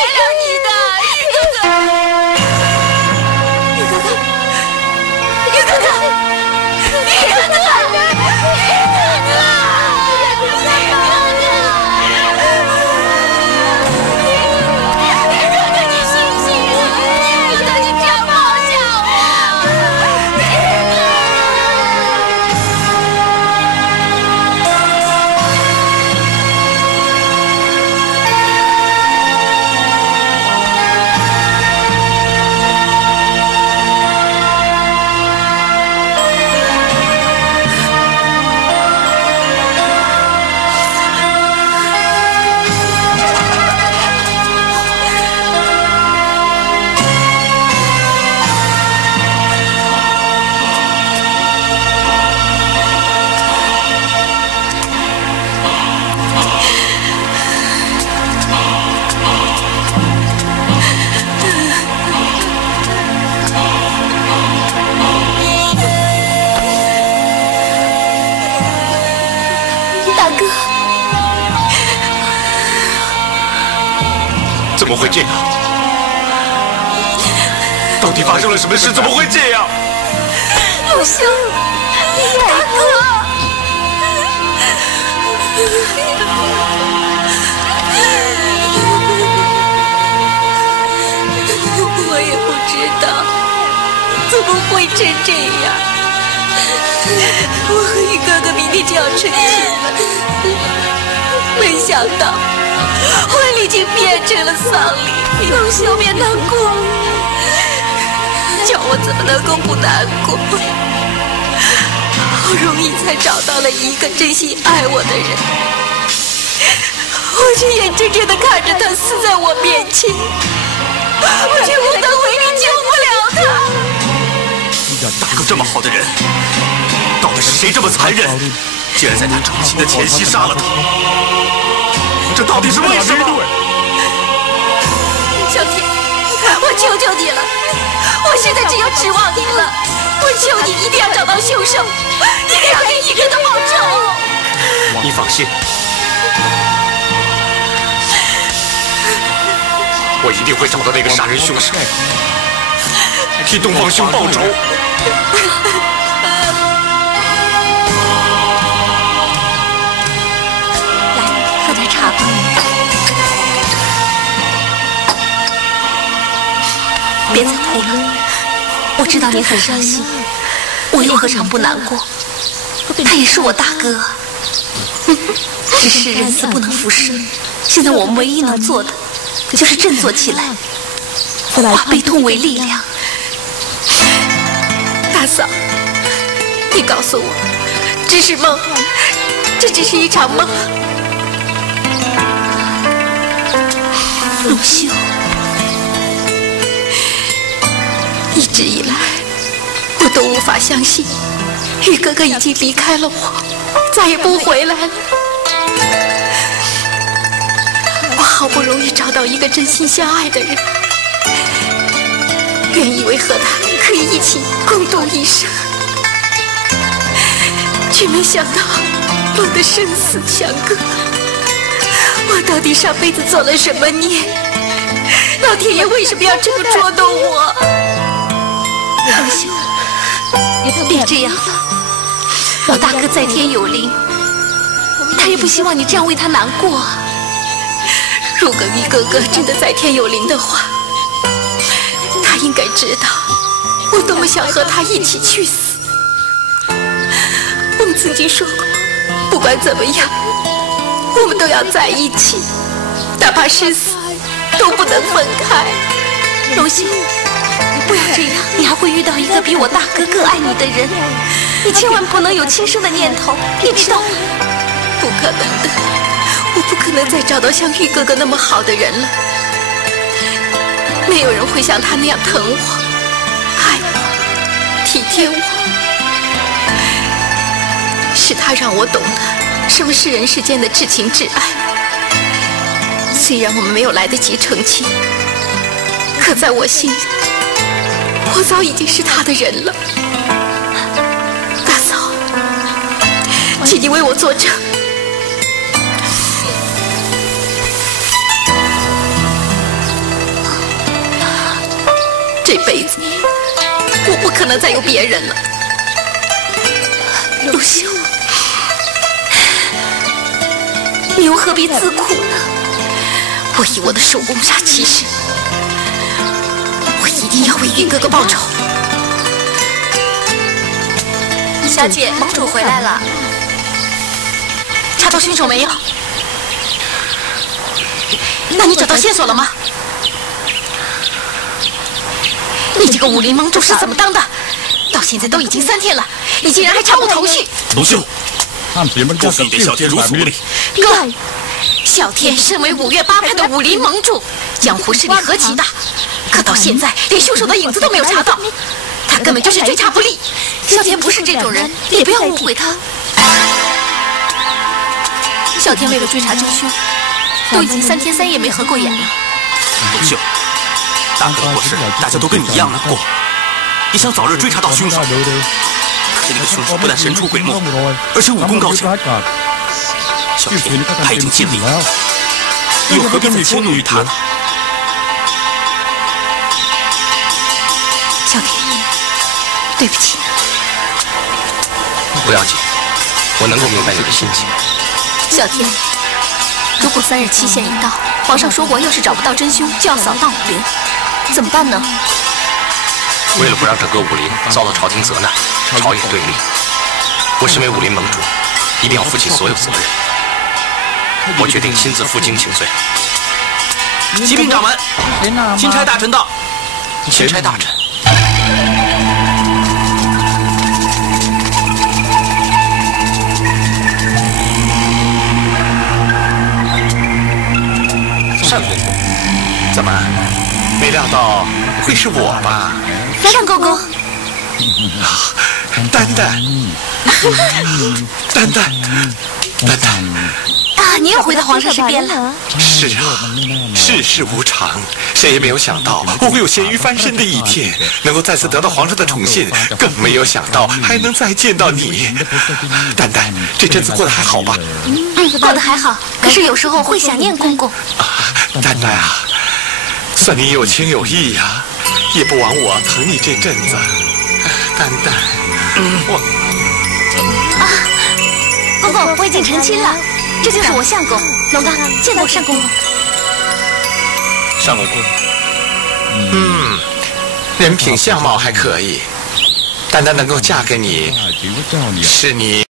谅你的，玉哥哥，玉哥哥，玉哥哥，玉哥哥，怎么会这样？到底发生了什么事？怎么会这样？陆兄，大哥，我也不知道怎么会成这样。我和玉哥哥明天就要成亲了，没想到婚礼竟变成了丧礼。陆兄别难过，叫我怎么能够不难过？好容易才找到了一个真心爱我的人，我却眼睁睁地看着他死在我面前，我却无能为力救不了他。大哥这么好的人，到底是谁这么残忍，竟然在他成亲的前夕杀了他？这到底是为什么？小天，我求求你了，我现在只有指望你了，我求你一定要找到凶手，一定要给一个的报仇。你放心，我一定会找到那个杀人凶手，替东方兄报仇。来，喝点茶吧。别再哭了，我知道你很伤心，我又何尝不难过？他也是我大哥，只是人死不能复生。现在我们唯一能做的，就是振作起来，化悲痛为力量。大嫂，你告诉我，这是梦，这只是一场梦。陆秀，一直以来，我都无法相信，玉哥哥已经离开了我，再也不回来了。我好不容易找到一个真心相爱的人，原以为和他可以一起共度一生，却没想到落得生死相隔。我到底上辈子做了什么孽？老天爷为什么要这么捉弄我？陆秀，别这样了，我大哥在天有灵，他也不希望你这样为他难过。如果玉哥哥真的在天有灵的话，他应该知道我多么想和他一起去死。我们曾经说过，不管怎么样，我们都要在一起，哪怕是死都不能分开。荣幸，不要这样，你还会遇到一个比我大哥更爱你的人，你千万不能有轻生的念头，你知道吗？不可能的，我不可能再找到像玉哥哥那么好的人了。没有人会像他那样疼我、爱我、体贴我。是他让我懂得什么是人世间的至情至爱。虽然我们没有来得及成亲，可在我心里，我早已经是他的人了。大嫂，请你为我作证。这辈子我不可能再有别人了。陆秀，你又何必自苦呢？我以我的手工杀气势，我一定要为云哥哥报仇。小姐，盟主回来了。查到凶手没有？那你找到线索了吗？你这个武林盟主是怎么当的？到现在都已经3天了，你竟然还查无头绪！龙秀，不可以对小天如此无礼。哥，小天身为5岳8派的武林盟主，江湖势力何其大，可到现在连凶手的影子都没有查到，他根本就是追查不力。小天不是这种人，你不要误会他。小天为了追查真凶，都已经3天3夜没合过眼了。龙秀，大哥过世，大家都跟你一样难过，你想早日追查到凶手。可是那个凶手不但神出鬼没，而且武功高强。小天他已经尽力了，你又何必再迁怒于他呢？小天，对不起。不要紧，我能够明白你的心情。小天，如果3日期限一到，皇上说过，要是找不到真凶，就要扫荡武林，怎么办呢？为了不让整个武林遭到朝廷责难、朝野对立，我身为武林盟主，一定要负起所有责任。我决定亲自负荆请罪。启禀掌门，钦差大臣到。钦差大臣。单公公，怎么没料到会是我吧？单公公，丹丹，丹丹，丹丹啊！你又回到皇上身边了。是啊，世事无常，谁也没有想到我会有咸鱼翻身的一天，能够再次得到皇上的宠信，更没有想到还能再见到你。丹丹，这阵子过得还好吧？过得还好，可是有时候会想念公公。丹丹啊，算你有情有义呀，也不枉我疼你这阵子。丹丹，公公，我已经成亲了，这就是我相公。龙刚，见过单公公。单公公，人品相貌还可以，丹丹能够嫁给你，是你